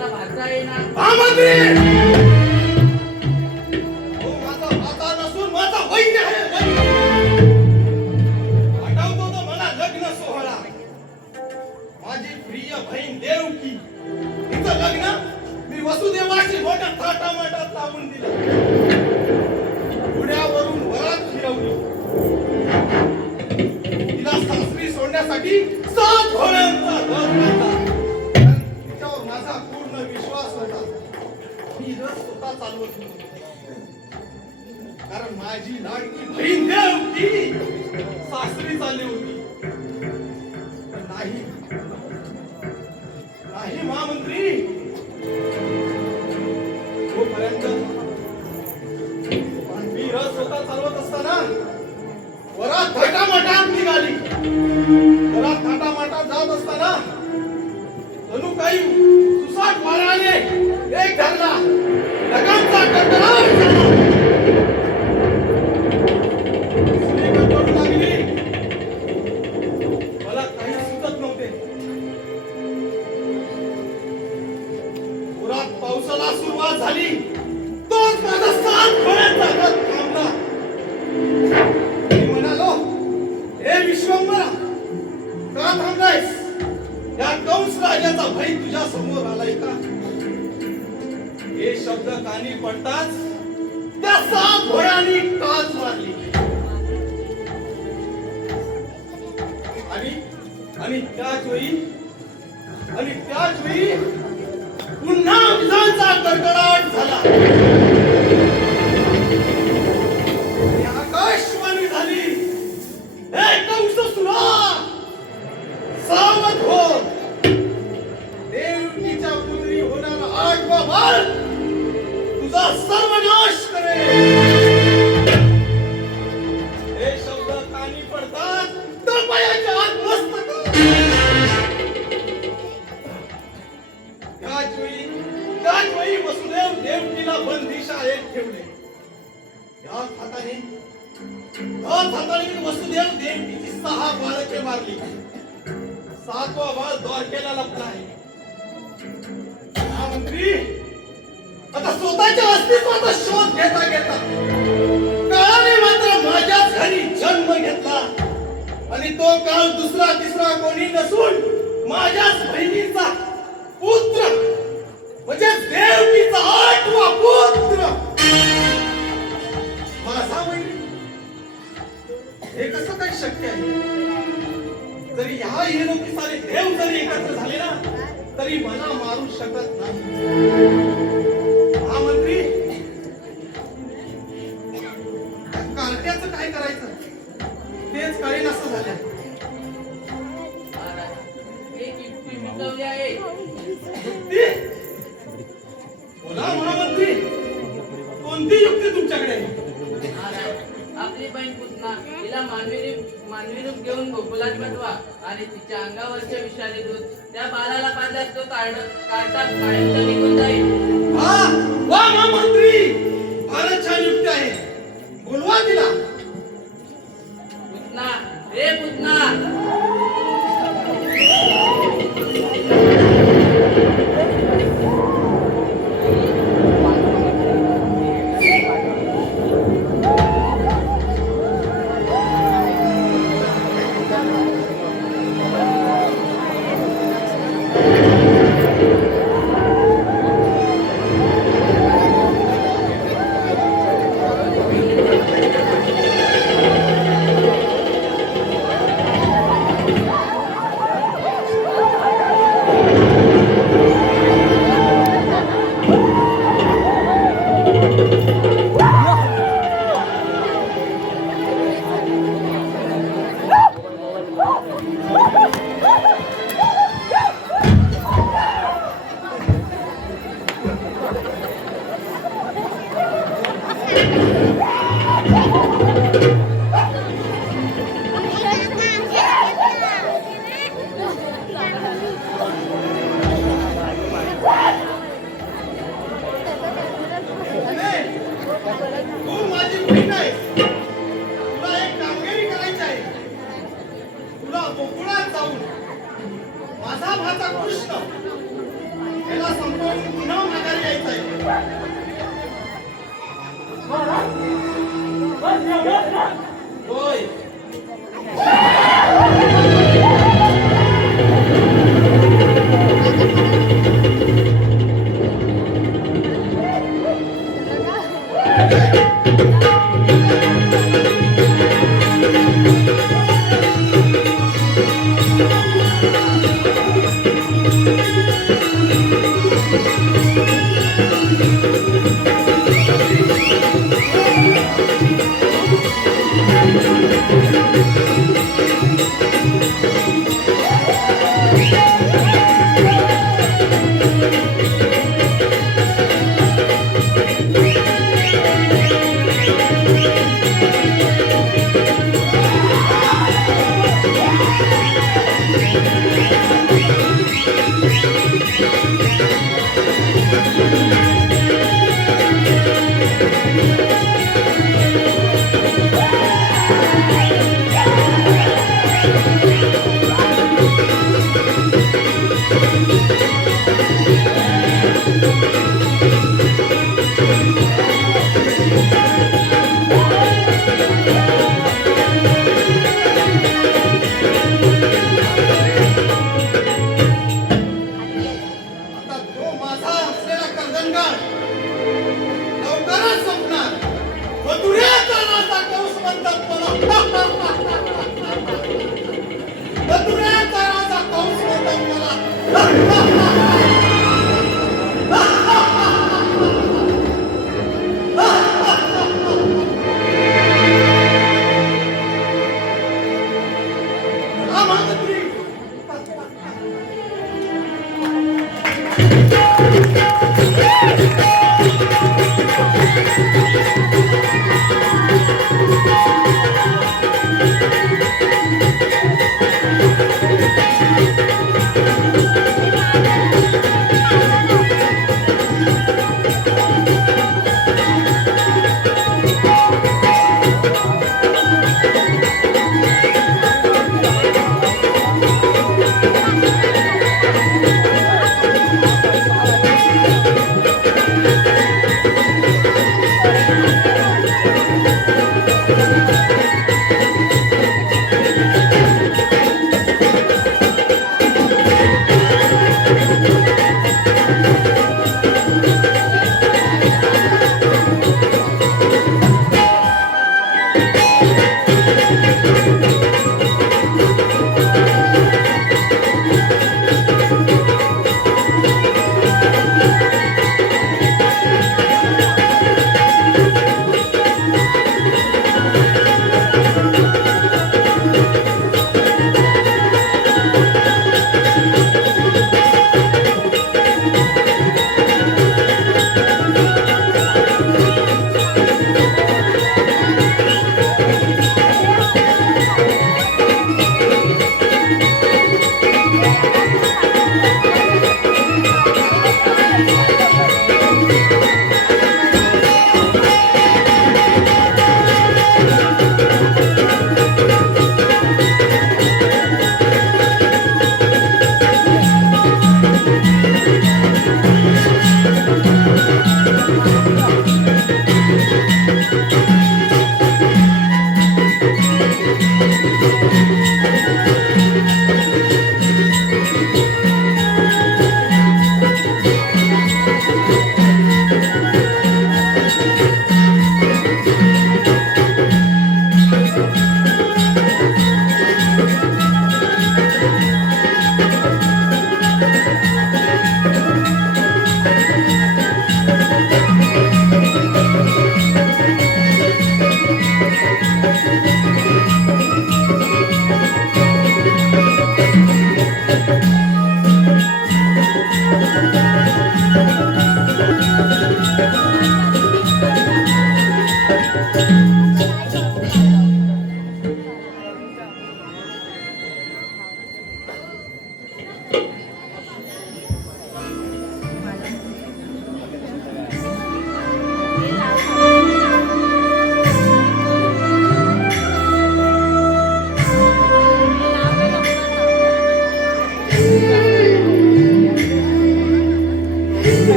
आपला भाचा आहे ना. हो, माझा भाचा नसून माझा वैन आहे, वैन. आठवतो तो मला लग्न सोहळा. माझी प्रिय बहीण देवकी, तिचं लग्न मी वसुदेवाशी मोठ्या थाटामाटात लावून दिलं. पुण्यावरून वरात फिरवली. तिला सासरी सोडण्यासाठी 7 घोड्यांचा रथ आणला. तिच्यावर माझा पूर्ण विश्वास होता. मी रथ स्वतः चालवत होतो, कारण माझी लाडकी बहीण देवकी सासरी चालली होती. पण नाही, नाही महामंत्री. तोपर्यंत मी रथ स्वतः चालवत असताना वरात थाटामाटात निघाली. वरात थाटामाटात जात असताना जणू काही सुसाट वाऱ्याने एक धरला ढगांचा कडकडाट झाला. सूर्य कडकडू लागली. मला काही सुचत नव्हते. जोरात पावसाला सुरुवात झाली. तोच माझा 7 घोड्यांचा रथ थांबला. मी म्हणालो, हे विश्वंभरा, का थांबलायस? या कंस राजाचा भाई तुझ्या समोर आलाय का? हे शब्द कानी पडताच त्या 7 घोड्यांनी टाच मारली. आणि त्याच वेळी पुन्हा विजांचा कडकडाट झाला. आकाशवाणी झाली, हे कंससुरा, सावध हो. देवकीच्या पुत्री होणारा 8वा बाळ तुझा सर्वनाश करेल. हे शब्द कानी पडतात तळपायाच्या आत मस्तक. त्याच वेळी वसुदेव देवकीला बंदिशाळेत ठेवले. याच हाताने वसुदेव देवकीची 6 बाळके मारली. 7वा बाळ द्वारकेला लपला आहे. महामंत्री, आता स्वतःच्या अस्तित्वाचा शोध घेता काळाने मात्र माझ्याच घरी जन्म घेतला. आणि तो काळ दुसरा तिसरा कोणी नसून माझ्याच बहिणीचा पुत्र, म्हणजे देवकीचा 8वा पुत्र माझा बहिणी. हे कसं काही शक्य आहे? जरी ह्या येणुकीसारे देव जरी एकत्र झाले ना, तरी मला मारू शकत नाही. महामंत्री, कार्ट्याचं काय करायचं तेच कळेल असं झालं. एक युक्ती मिटवली आहे. युक्ती? बोला महामंत्री, कोणती युक्ती तुमच्याकडे आहे? आपली बहीण पुतना तिला मानवी रूप घेऊन गोकुलात पाठवा आणि तिच्या अंगावरचे विषारी दूध त्या बाळाला पाजल्यास तो काढता कायमचा निघून जाईल. वा महामंत्री, फारच छान युक्ती आहे. बोलवा तिला. पुतना, रे पुतना. होय. आता तो माझा असलेला कर्दनगाड लवकरच संपणार. मथुरेचा राजा कंस म्हणतात मला. मथुरेचा राजा कंस म्हणतात मला. महामंत्री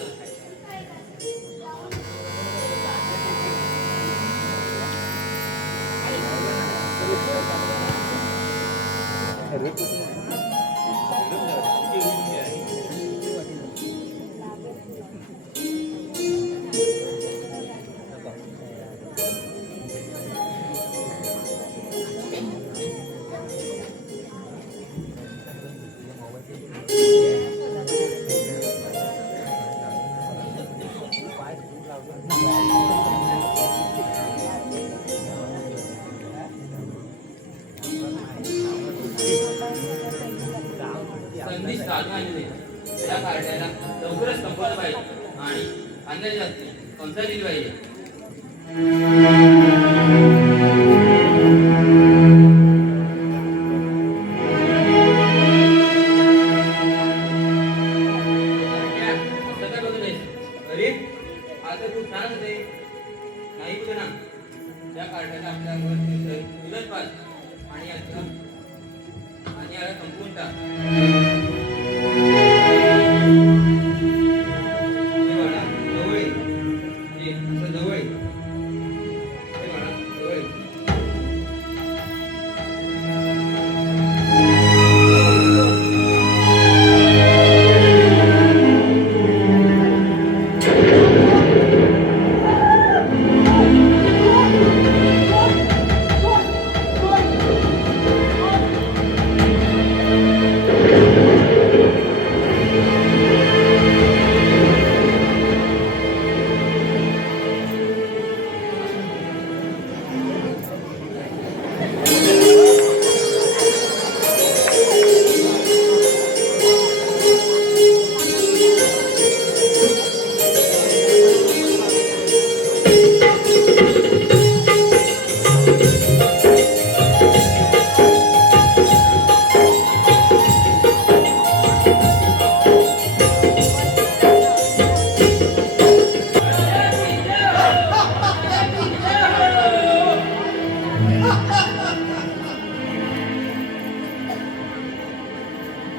जातो. संधी साधून आलेली आहे. या कार्ट्याला लवकरच संपवलं पाहिजे आणि अन्य जास्ती कंसा दिली पाहिजे. क्या? असं का बघू नयेस? अरे आता तू छान होते नाही कुठे ना या कार्ट्याला आपल्यावर उलट पास आणि याला संपवून टाक. हे बाळा जवळ ये. ये, असं जवळ ये. हे बाळा जवळ ये.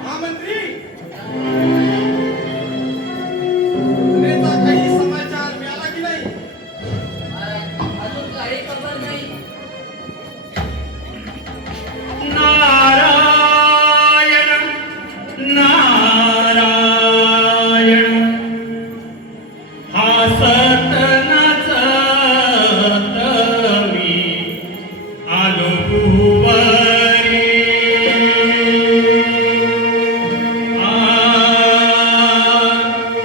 महामंत्री घटनेचा काही समाचार मिळाला की नाही? अजून काही खबर नाही. नारायण नारायण हसत नाचत मी आलो भुवरी.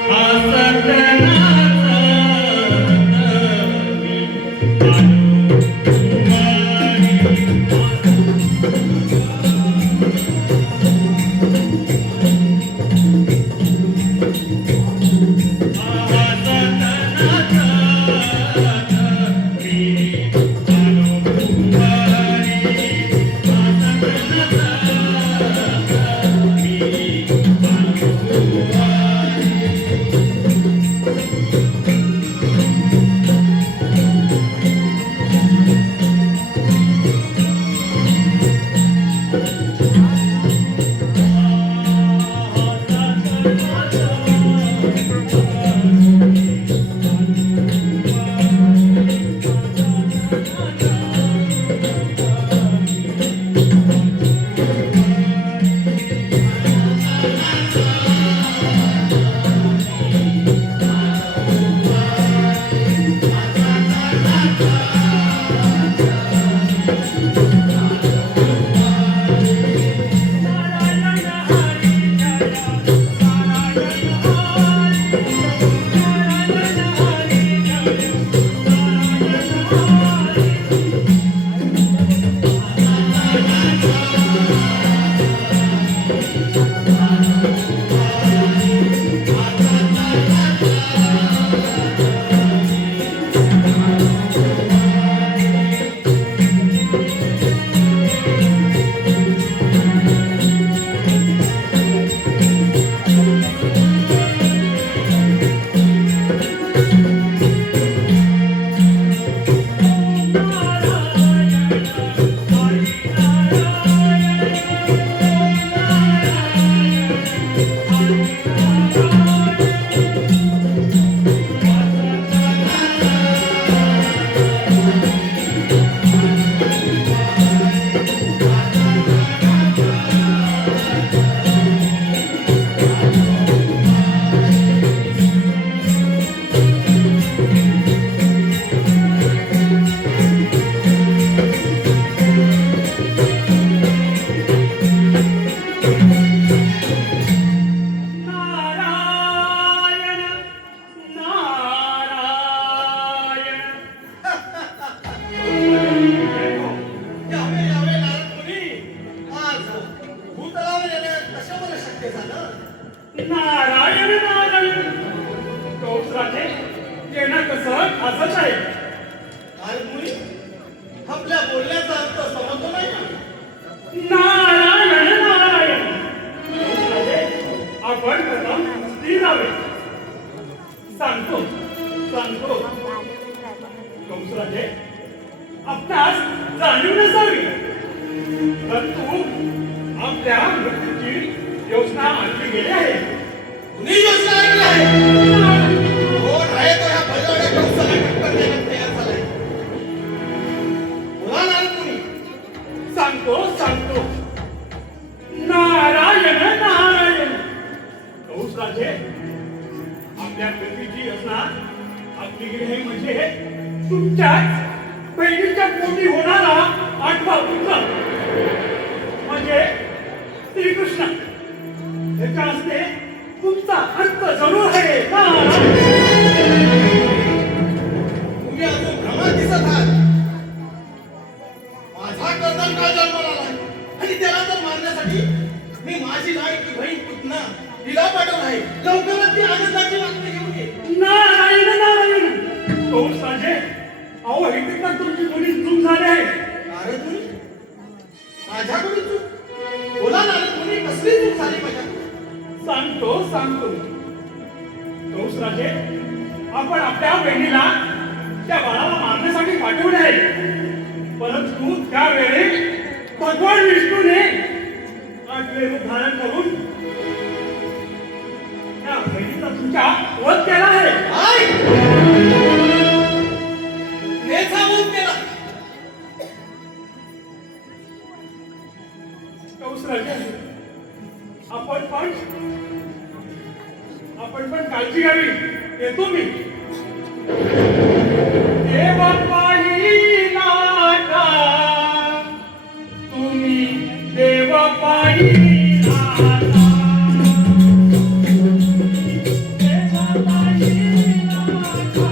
हसत नाचत मी आलो भुवरी. सांगतो सांगतो कंसराजे आपणास जाणीव नसावी परंतु आपल्या मृत्यूची योजना आणली गेली आहे कुणी योजना ऐकली आहे कोण आहे तो ह्या भरवड्या कंसाला टक्कर द्यायला तयार झालाय बोला नारद मुनी सांगतो सांगतो नारायण नारायण कंसराजे आपल्या पृथ्वीची योजना आपली गेली आहे म्हणजे तुमच्याच बहिणीच्या पोटी होणारा 8वा पुत्र म्हणजे श्रीकृष्ण याच्या हस्ते तुमचा अंत जरूर आहे तुम्ही अजून भ्रमात दिसत आहात माझा कर्दम का जन्माला आलाय आणि त्याला तर मारण्यासाठी मी माझी लाडकी बहीण पुतना तिला पाठवलं आहे लवकरच ती आनंदाची बातमी घेऊन ये नारायण नारायण कंसाचे अहो हे तर तुमची मुली चूक झाली आहे नारद मुनी माझ्याकडून चूक बोला नारद मुनी कसली चूक झाली माझ्याकडून सांगतो सांगतो कंसराजे आपण आपल्या बहिणीला त्या बाळाला मारण्यासाठी पाठवले आहे परंतु त्यावेळी भगवान विष्णूने 8वे रूप धारण करून त्या बहिणीचा तुमच्या वध केला आहे आई नेचा मूक केला कंसराजे आपण पण काळजी घ्यावी येतो मी देव पाहिला का तुम्ही देव पाहिला का देव पाहिला का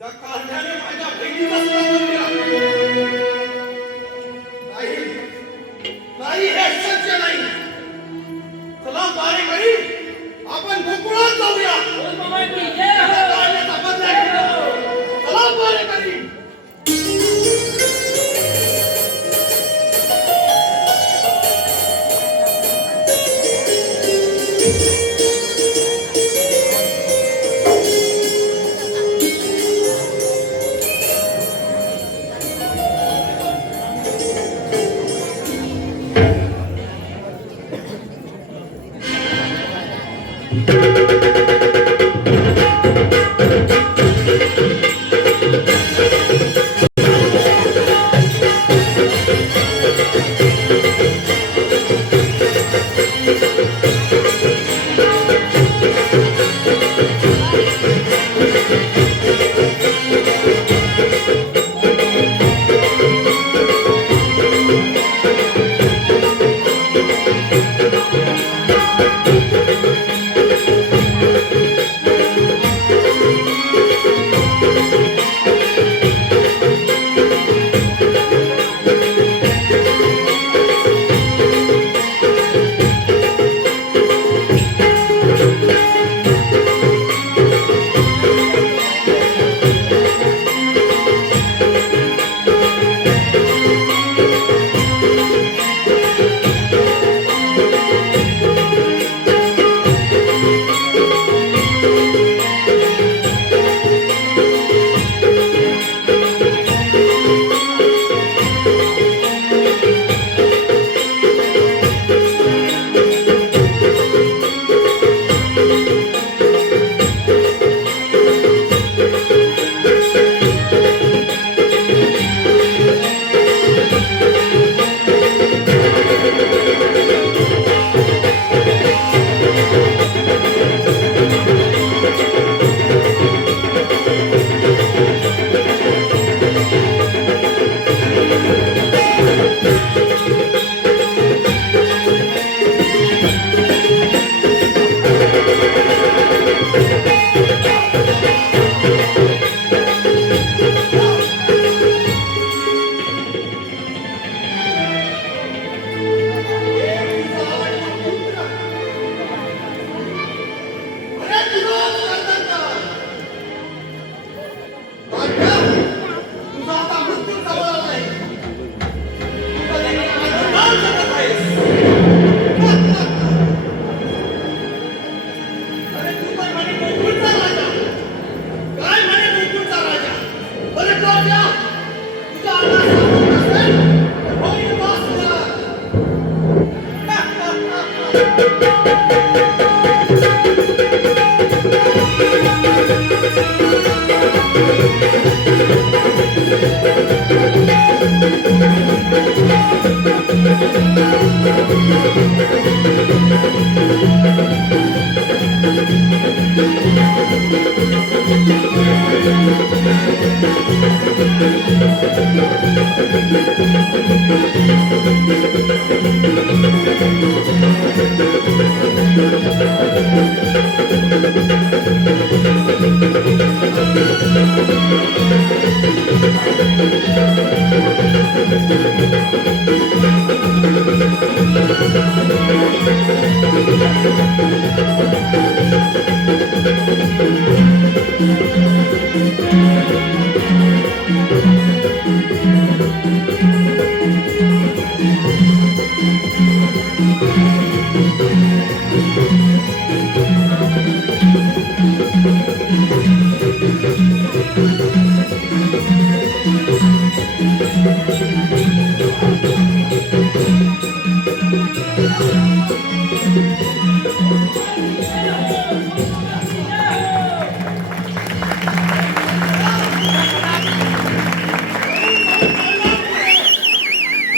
त्या कारण्याने माझ्या बहिणीचा स्मरण केला नाही नाही हे सत्य नाही चला बारी बारी आपण गोकुळात जाऊया त्या कारण्याचा बदला घेऊया. चला बारी बारी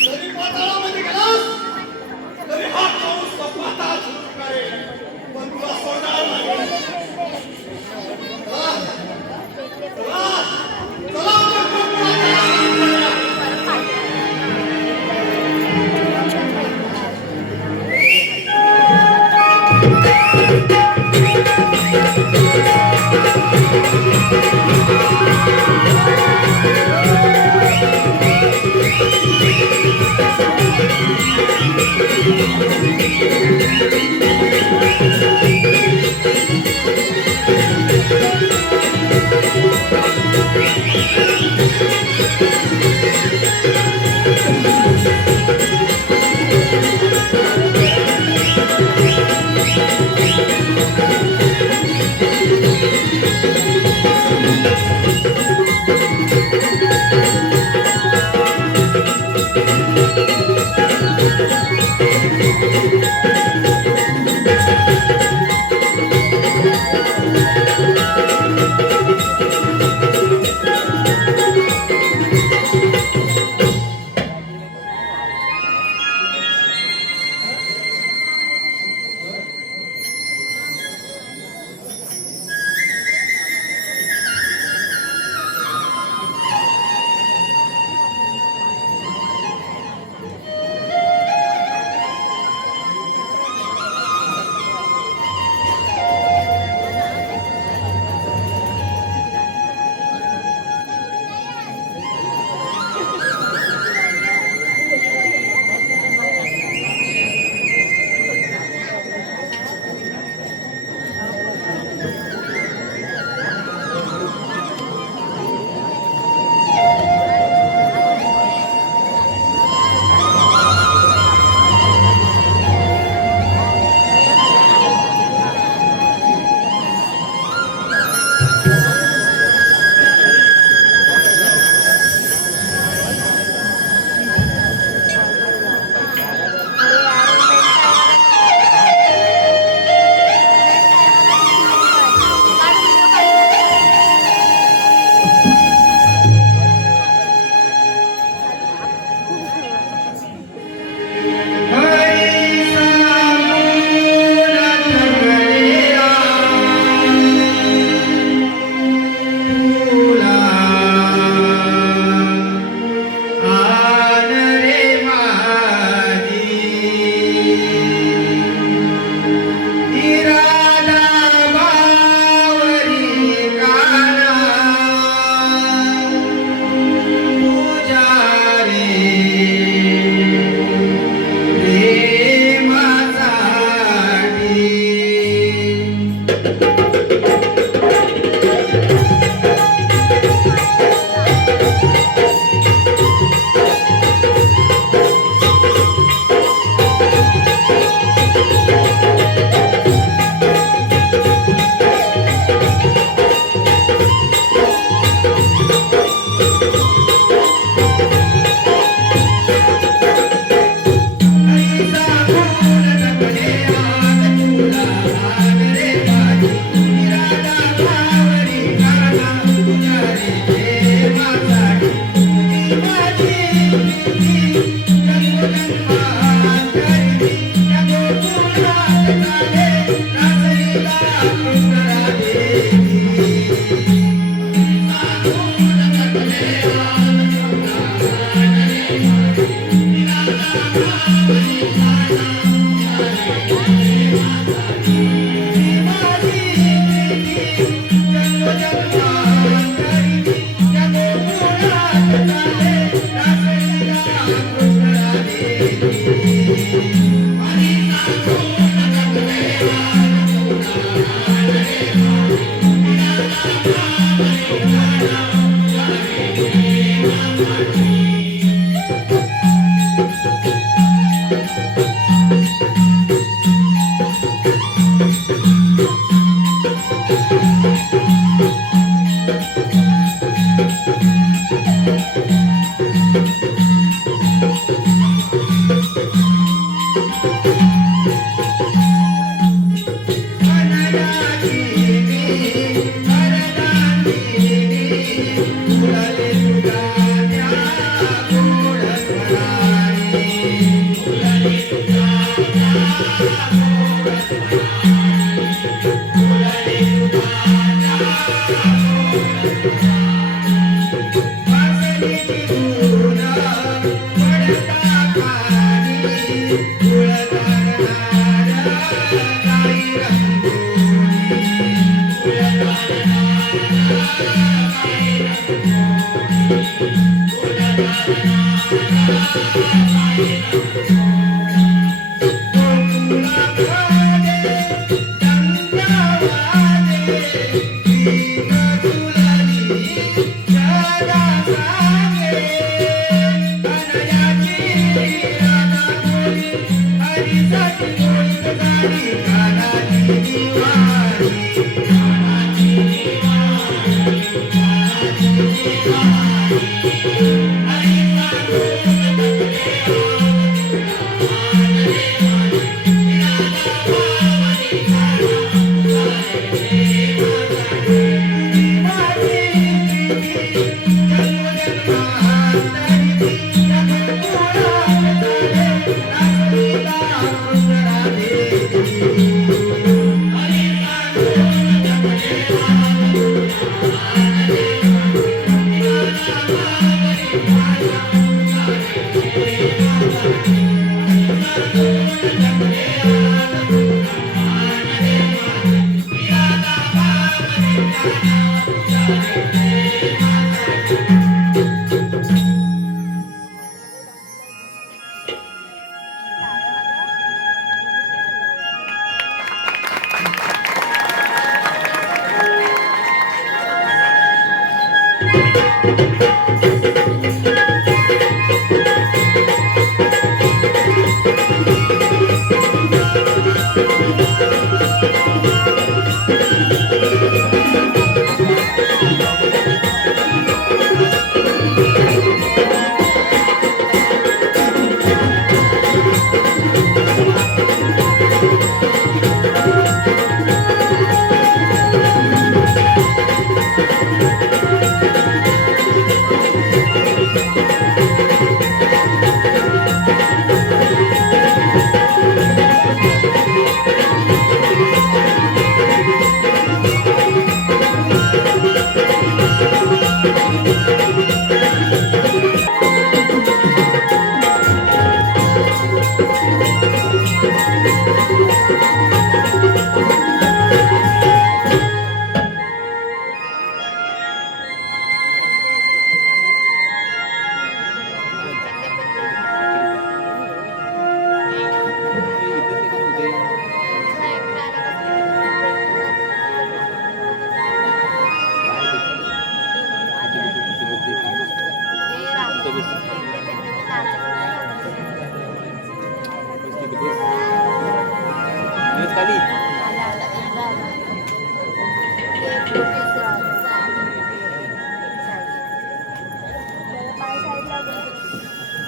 जरी पाताळामध्ये गेलास तरी हात लावून तो पाताळ सुरू करेल, पण तुला सोडणार नाही. चला, चला, चला आपण पाताळात.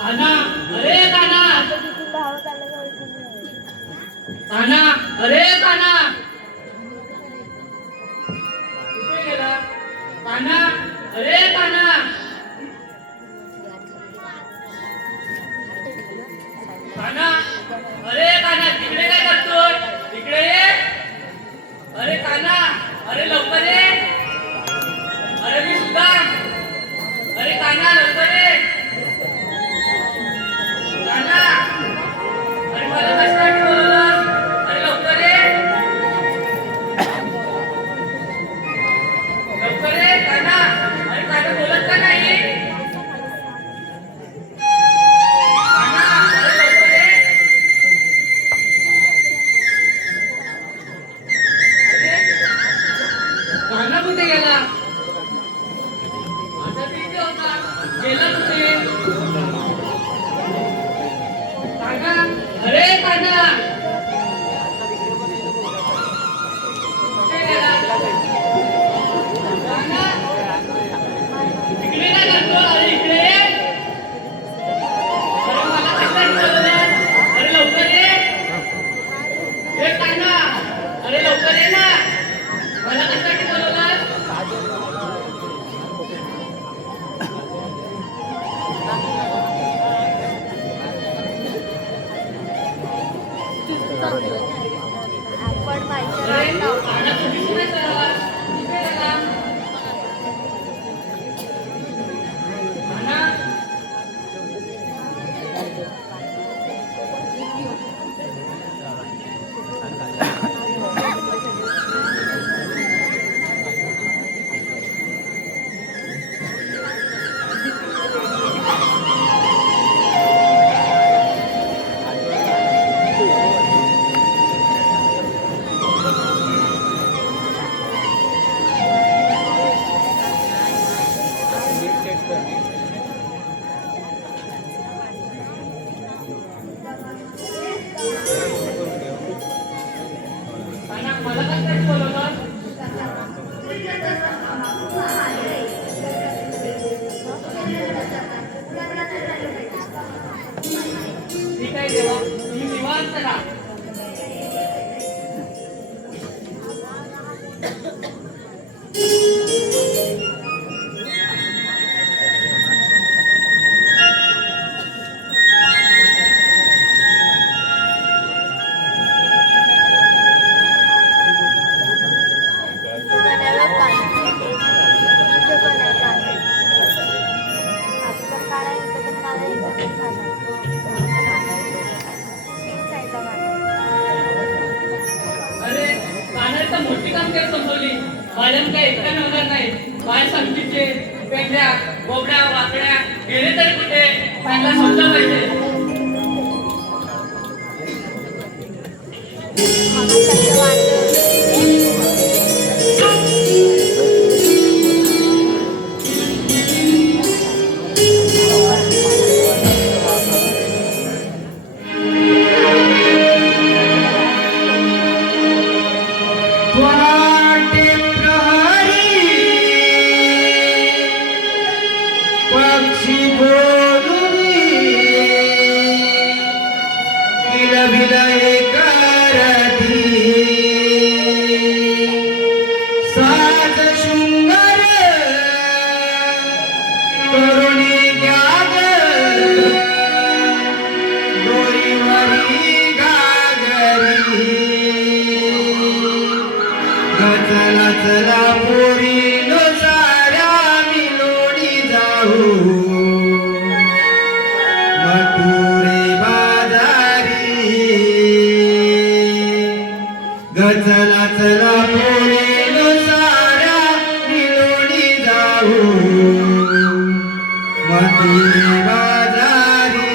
कान्हा, अरे कान्हा, कान्हा, अरे कान्हा, कुठे गेला? कान्हा, अरे कान्हा, कान्हा, अरे कान्हा, तिकडे काय करतोय? तिकडे ये. अरे कान्हा, अरे लवकर ये. अरे मी सुद्धा. अरे कान्हा, लवकर ये. कान्हा, अरे मला कशासाठी बोलवलं? अरे लवकर ये. लवकर ये कान्हा. अरे कान्हा बोलत का नाही? कान्हा, अरे लवकर ये. अरे कान्हा कुठे गेला? आता तिथे होता. गेला कुठे? कान्हा, अरे कान्हा, कुठे गेला? कान्हा, इकडे काय करतो? अरे इकडे ये. अरे मला कशासाठी बोलवलं? अरे लवकर ये. ए कान्हा, अरे लवकर ये ना. मला कशासाठी बोलवलं? अरे कान्हा तू दिसून नाही राहिला. कुठे गेला? कान्हा, कान्हा, मला कशासाठी बोलवलं? ठीक आहे देवा, तुम्ही निवांत राहा. अरे कान्हा तर मोठी कामगिरी संपवली. बालन काय एकटा नवणार नाही. बाय संगीचे पेंड्या बोबड्या वाकड्या गेले तरी कुठे? त्यांना समजा पाहिजे. चला चला पोरीनो साऱ्या मिलोडी जाऊ मथुरे बाजारी चला चला पोरीनो साऱ्या मिलोडी जाऊ मथुरे बाजारी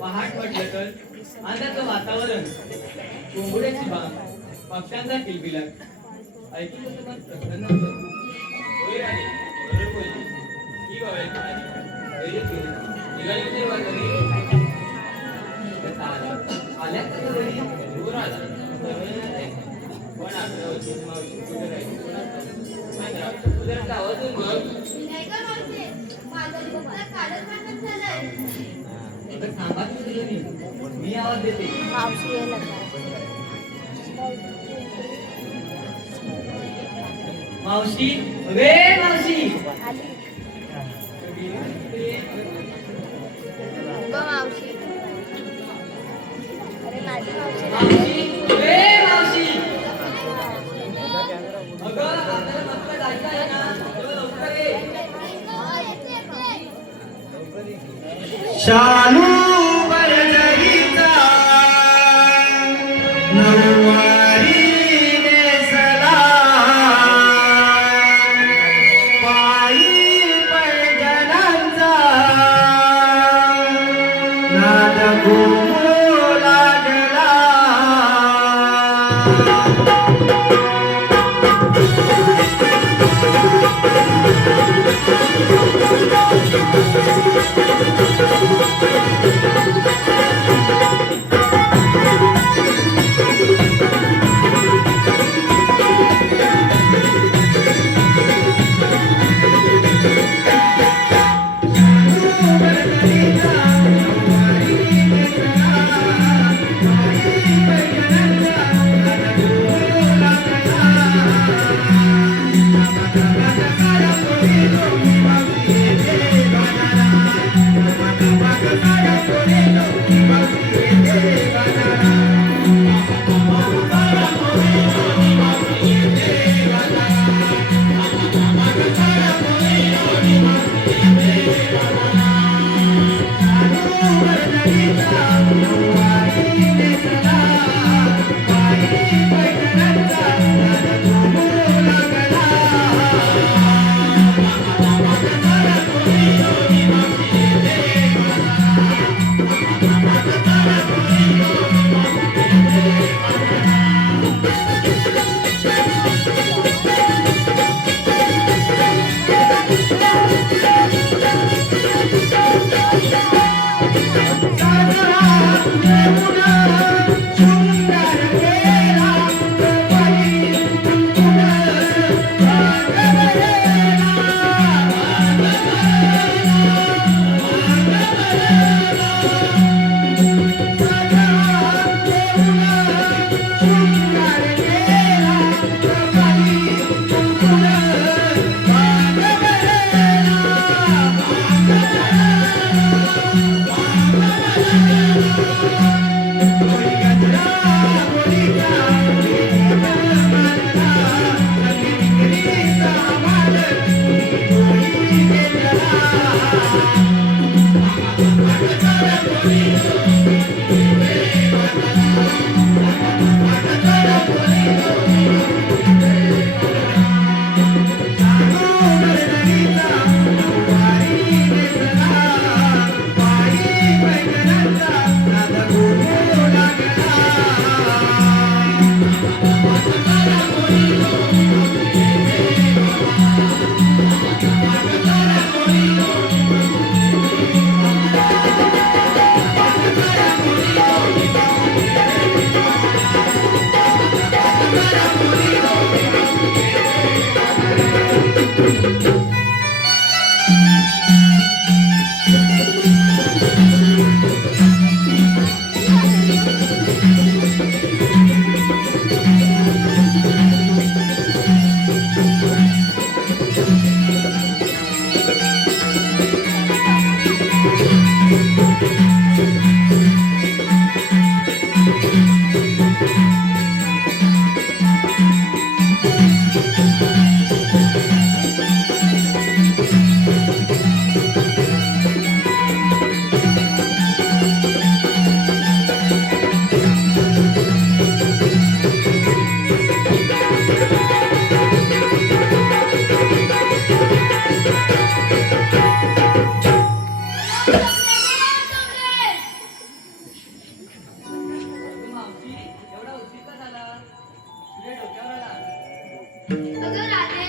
पहाट म्हटलं तर आनंदाचं वातावरण, कोंबड्याची बांग, पक्ष्यांचा किलबिलाट ऐकून तर मन प्रसन्न होतं. होय राणे, बरोबर बोलली. ही बावळ्याची राणी. धैर्य ठेवून निघाली तेव्हा घरी. आल्या तर घरी दूर आला. जवळ नाही. पण आपल्यावरची मावशी कुठे राहिली कोणास ठाऊक. मांजरा, तू जरा गावातून बघ. तर थांबा तुझं नाही. मी आवाज देते. मावशी, वे मावशी. मावशी, वे मावशी. अगं, आपल्याला मस्त जायचं आहे ना. लवकर ये. शालू बरजरीचा नऊवारी नेसला, पायी पैदलांचा नाद घुमू लागला. मावशी एवढा उशीर का झाला? तुझ्या डोक्यावर आला. अगं राधे,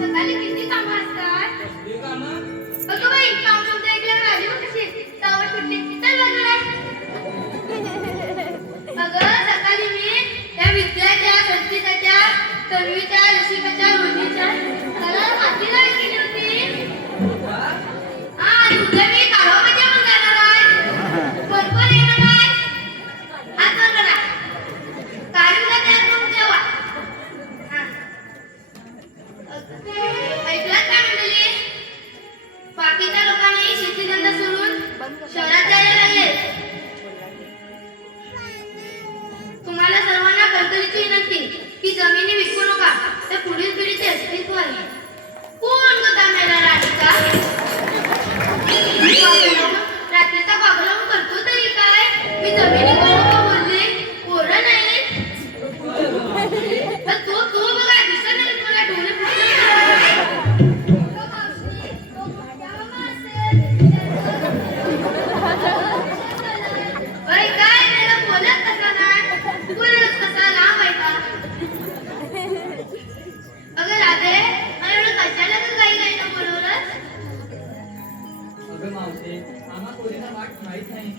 सकाळी किती कामं असतात? कसली कामं? अगं बाई, काम शब्द ऐकल्यावर राधी मग कशी तावड सुटली. चल बाजूला. अगं सकाळी मी त्या विद्याच्या, संचिताच्या, तन्वीच्या, रसिकाच्या, रोजीच्या घराला माती लावून गेली होती. का? हा, आणि उद्या मी काढवामध्ये पण जाणार आहे. कोण येणार आहे? हात वर करा. काढूला तयार करून ठेवा. हा. ऐकलात का मंडळी? बाकीच्या लोकांनी शेतीधंदा सोडून शहरात जायला लागले. तुम्हाला सर्वांना कळकळीची विनंती की जमिनी विकू नका. त्या पुढील पिढीचे अस्तित्व आहे. कोण गदा मेला राधिका? रात्रीचा बागलावून करतो तरी काय? मी जमिनी कोण बोलले? पोरं नाही. तर तो बघा दिसत नाही तुला डोळे अरे काय त्याला बोलत कसा नाही? बोलत कसा लांब आहे का? अगं राधे, मला एवढं कशाला तर काही ना बोलवलंस? अगं मावशी, आम्हा पोरींना वाट माहित नाही.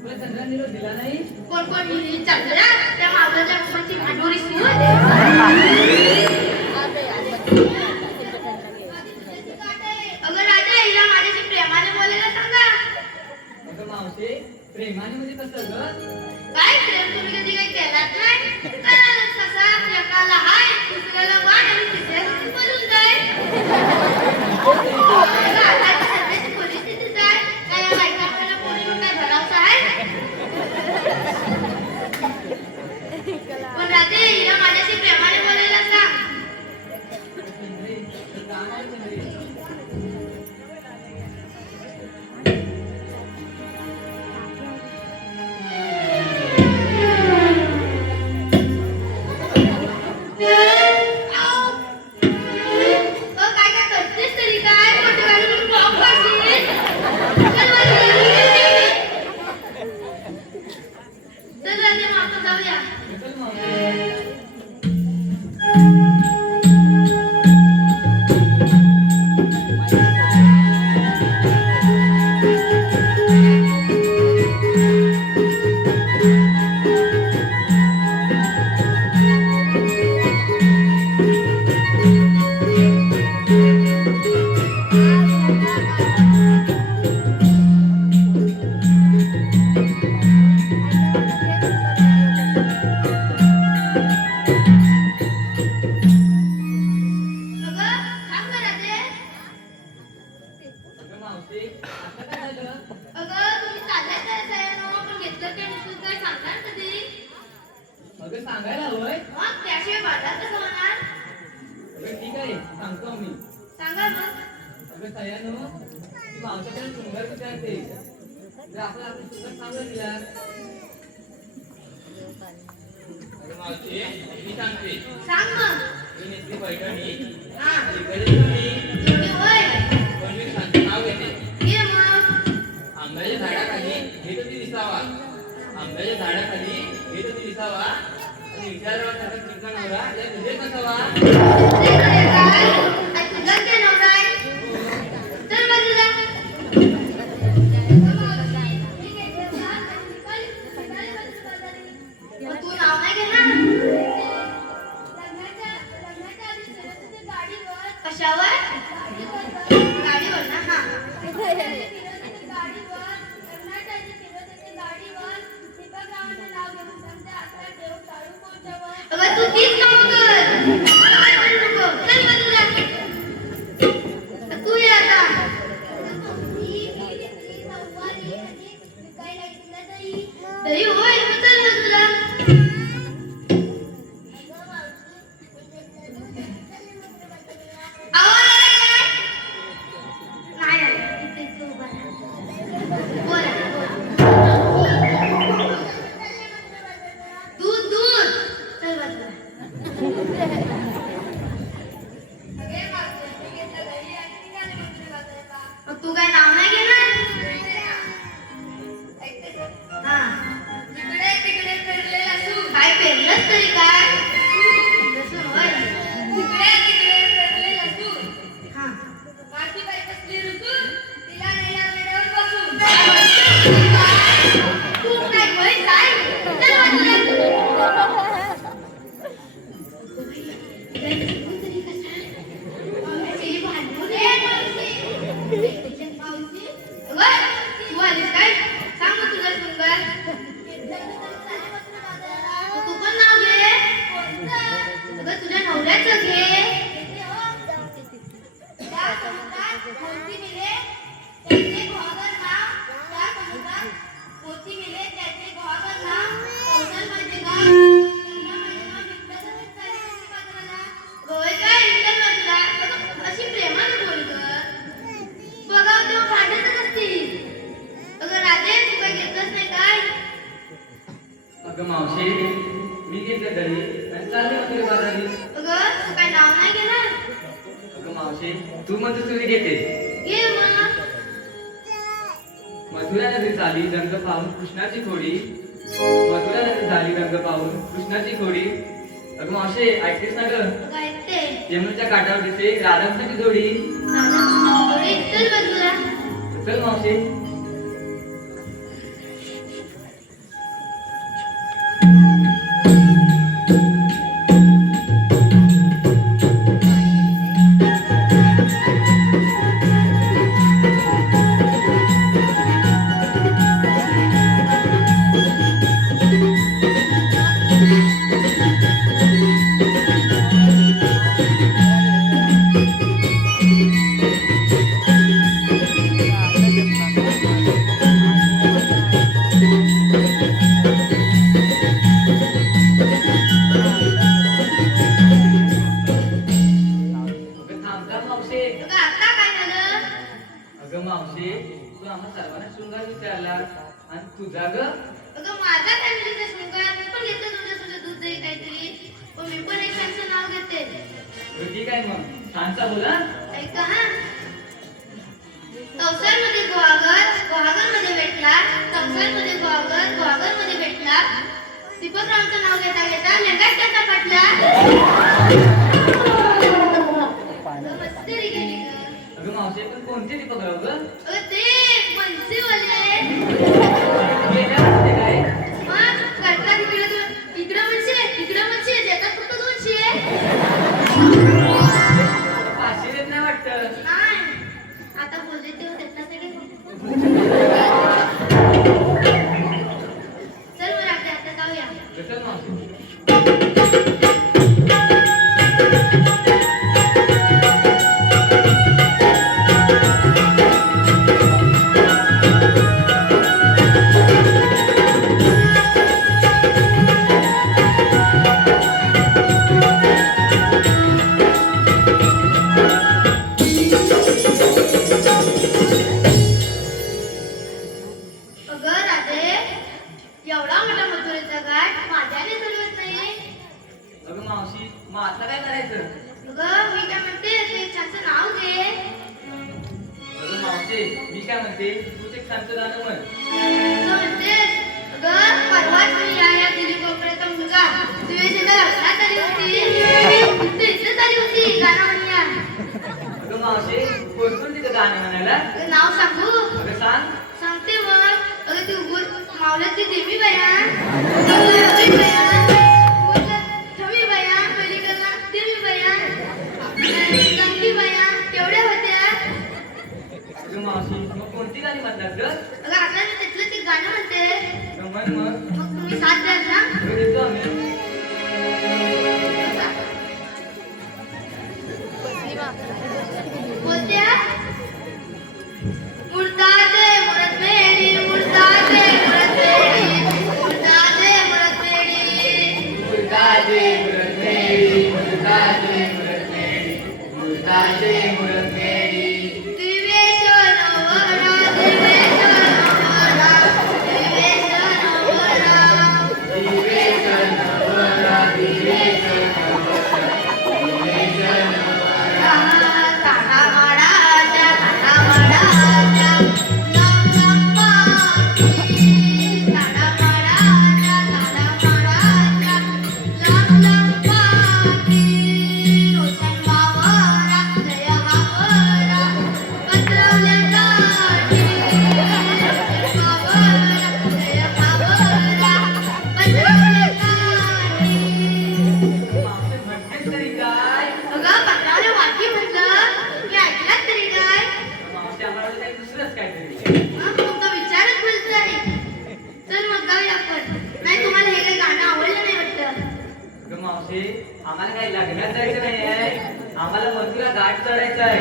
तुला चंद्रा निरोप दिला नाही? कोण हिरी चंद्रा? त्या मावळ्याच्या पप्पांची भांडोरी सून? अगं राजा, हिला माझ्याशी प्रेमाने बोलायला सांगा. अगं मावशी, प्रेमाने म्हणजे कसं ग? काय प्रेम तुम्ही कधी काही केलात नाही? करालच कसा? एकाला हाय, दुसऱ्याला वाट आणि तिसऱ्याला बोलून जाय. अगं आताची सध्याची परिस्थितीच आहे. काय या बायकांना पोरीवर काय भरवसा आहे? पण राधे, हिला माझ्याशी प्रेमाने बोलायला सांग. चंद्रे, तर काम आहे चंद्रे. काय काय करतेस तरी काय? मोठं गाडी घेऊन ब्लॉक करशील? चल बाजूला. चल राधे, मग आपण जाऊया. चल मावशी. अगं, थांब गं राधे. अगं मावशी, आता काय झालं? अगं, तुम्ही चाललाय तर सयानो, पण घेतलं ते नुसतं काय सांगणार कधी? अगं सांगायला हवंय. मग त्याशिवाय बाजार कसं होणार? अगं ठीक आहे, सांगतो मी. सांगा मग. अगं सयानो, ती मावसाकडे सुंदर विचारते. जर आपण सुंदर सांगून दिला. अगं मावशी, मी सांगते. सांग मग. मी नेसली पैठणी. हा. इकडे तुम्ही एवढी होय. पण मी सांगते नाव घेते. ये मग. आंब्याच्या झाडाखाली घेत होती दिसावा. आंब्याच्या झाडाखाली घेत होती दिसावा. आणि विचारावा त्याचा तुझा नवरा या तुझे नसावा. ते करे काय? काय तुझाच काय नवरा आहे? चल बाजूला. मग तू नाव नाही घेणार? कशावर? गाडीवर ना. हा. अगं तू तीच कामं कर. मला काय करू नको. चल बाजूला. तू ये आता. दही होय. मग चल बाजूला. तरी काय लसूण होय तिकडे तिकडे पेरले लसूण हा काठी बाई बसली रुसून तिला नाही लागल्यावर बसून तू काय होय काय चल तू आलीस काय सांग मग तुझं शृंगार तू पण नाव घे अगं तुझ्या नवऱ्याचं घे त्या समुद्रात मोती मिले त्याचे गुहागर नाव त्या समुद्रात मोती मिले त्याचे गुहागर नाव कौशल म्हणजे नाव गोय काय इंटर वाजला अशी प्रेमाने बोल ग बघा तेव्हा भांडतच असतील अगं राजे तू काय घेतलंच नाही काय अगं मावशी मी घेतलं तरी आणि चालले होते बाजारी. अगं तू काय नाव नाही घेणार अगं मावशी तू म्हणतो तुझी घेते घे मग मथुरा नगरी झाली रंग पाहून कृष्णाची खोडी मथुरा नगरी झाली रंग पाहून कृष्णाची खोडी. अगं मावशी ऐकतेस ना ग काय ते यमुनेच्या काठावर दिसते राधाकृष्णाची जोडी. चल बाजूला चल मावशी. अगं आता काय झालं अगं मावशी तू आम्हा सर्वांना शृंगार विचारला आणि तुझा ग अगं माझा फॅमिलीचा शृंगार मी पण घेतलं तुझ्या दूध दही काहीतरी पण मी पण एक छानसं नाव घेते ठीक आहे मग छानसा बोला. ऐका हा संसारमध्ये गुहागर मध्ये भेटला संसारमध्ये गुहागर मध्ये भेटला दीपकरावचं नाव घेता घेता लेंगाच त्याचा पटला मस्करी केली ग अगं मावशी पण कोणते दीपकराव ग अगं ते मनसेवाले गेल्या वर्षी काय मग करता इकडं म्हणशे देतात फक्त 200 500 देत नाही वाटतं. नाही आता बोलले तेव्हा देतात सगळे चल बरं आता जाऊया चल मावशी. अगं राधे एवढा मोठा मथुरेचा घाट माझ्याने चालवत नाही अगं मावशी मग आता काय करायचं. अगं मी काय म्हणते ते छानसं नाव घे अगं मावशी मी काय म्हणते तूच एक छानचं गाणं म्हण. असं म्हणतेस अगं परवाच मी या दिली कोपऱ्याचा मुलगा दिवेशेला लक्षात आली होती इथेच आली होती गाणं म्हणूया अगं मावशी कोणतं तिथं गाणं म्हणायला. अगं नाव सांगू अगं सांग. सांगते मग अगं ती मावल्यातली देवी बया रवी बया ठवी बया पलीकडला देवी बया लंकी बया केवढ्या होत्या अगं मावशी मग कोणती गाणी म्हणतात ग. अगं आता मी त्यातलं ते गाणं म्हणते अगं म्हण मग. मग तुम्ही साथ द्याल ना अगं देतो आम्ही. बोलत्या मुर्दादे मुरत मेडी मुर्दादे मुरत मेडी मुर्दादे मुरत मेडी मुर्दादे मुरत मेरी मुर्दादे मुरत मेरी मुर्दादे मुरत मेरी. दिवेश नवरा दिवेश नवरा दिवेश नवरा दिवेश आम्हाला काही लग्नात जायचं नाही आहे, आम्हाला मथुरा घाट चढायचं आहे.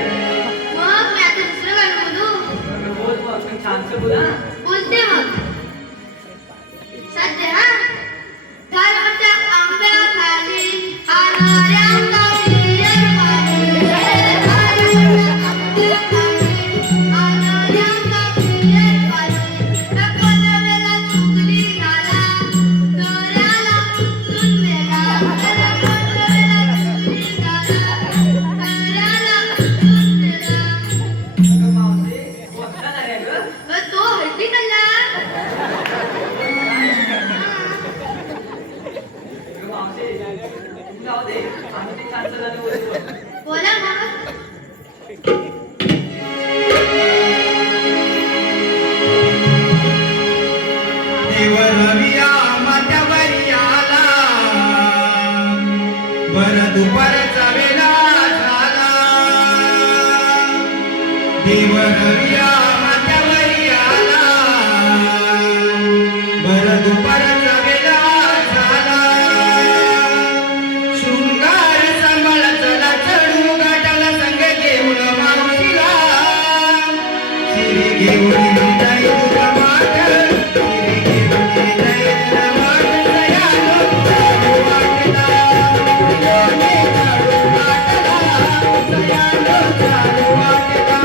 मग मी आता दुसरं गाणं बोलू? बोल मग, पण छानसं बोला. बोलते मग. सध्या हा घराच्या आंब्याखाली आणाऱ्या कावळीयर पाणी. घराच्या आंब्याखाली आणाऱ्या कावळीयर पाणी. त्या पनवेला चुकली झाला, नवऱ्याला उचलून नेला. त्या पनवेला चुकली झाला, नवऱ्याला उचलून नेला. अगं मावशी, कोणता नाही आहे गं? मग तो हळदी खाल्ला. अगं मावशी, जाऊ दे, आम्ही ते छानसं गाणं बोलतो. बोला मग. देव रविया माथ्यावरी आला, बर दुपारचा वेळा झाला. देव रविया माथ्यावरी आला, बर दुपारचा वेळा झाला. शृंगार सांभाळ चला चढू गाठाला, संग घेऊन मावशीला. शिरी घेऊन जाई तुझा माठ, शिरी घेऊन जाई तुझा माठ. सयानो चालू वाटला, योने चालू वाटला, सयानो चालू वाटला.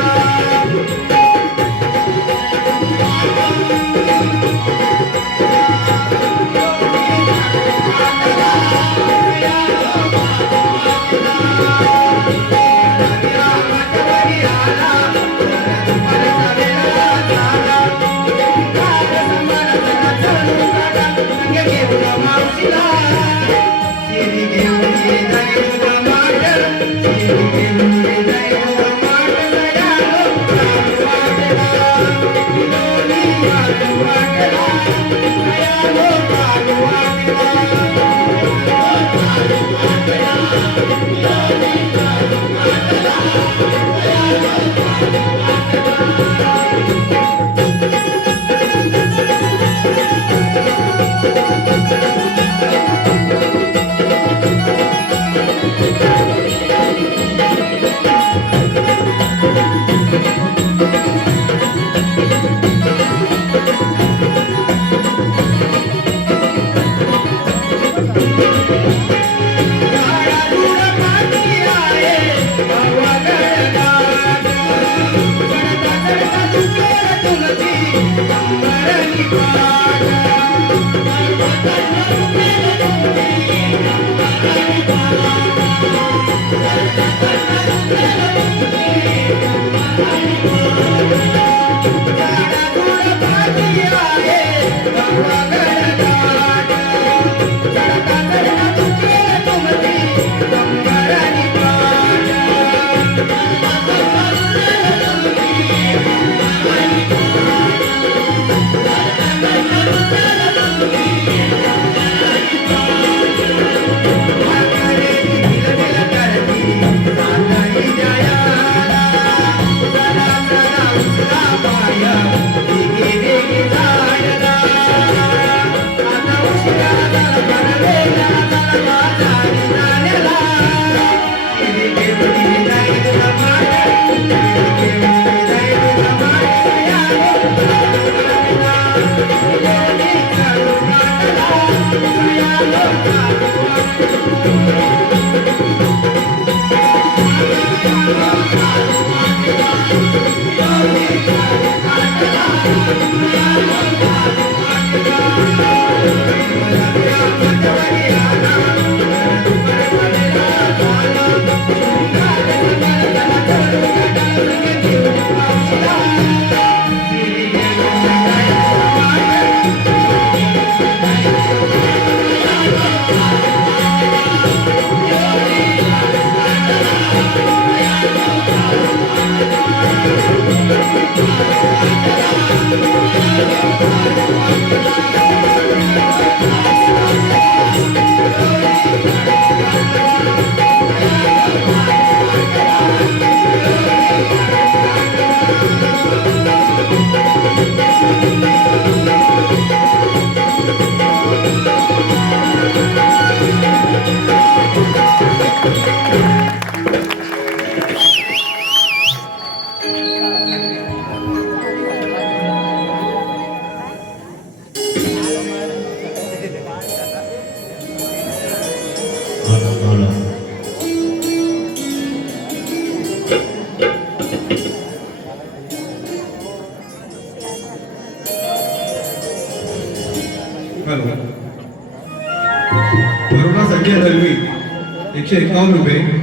Thank you. करोनासाठी हलवी 151 रुपये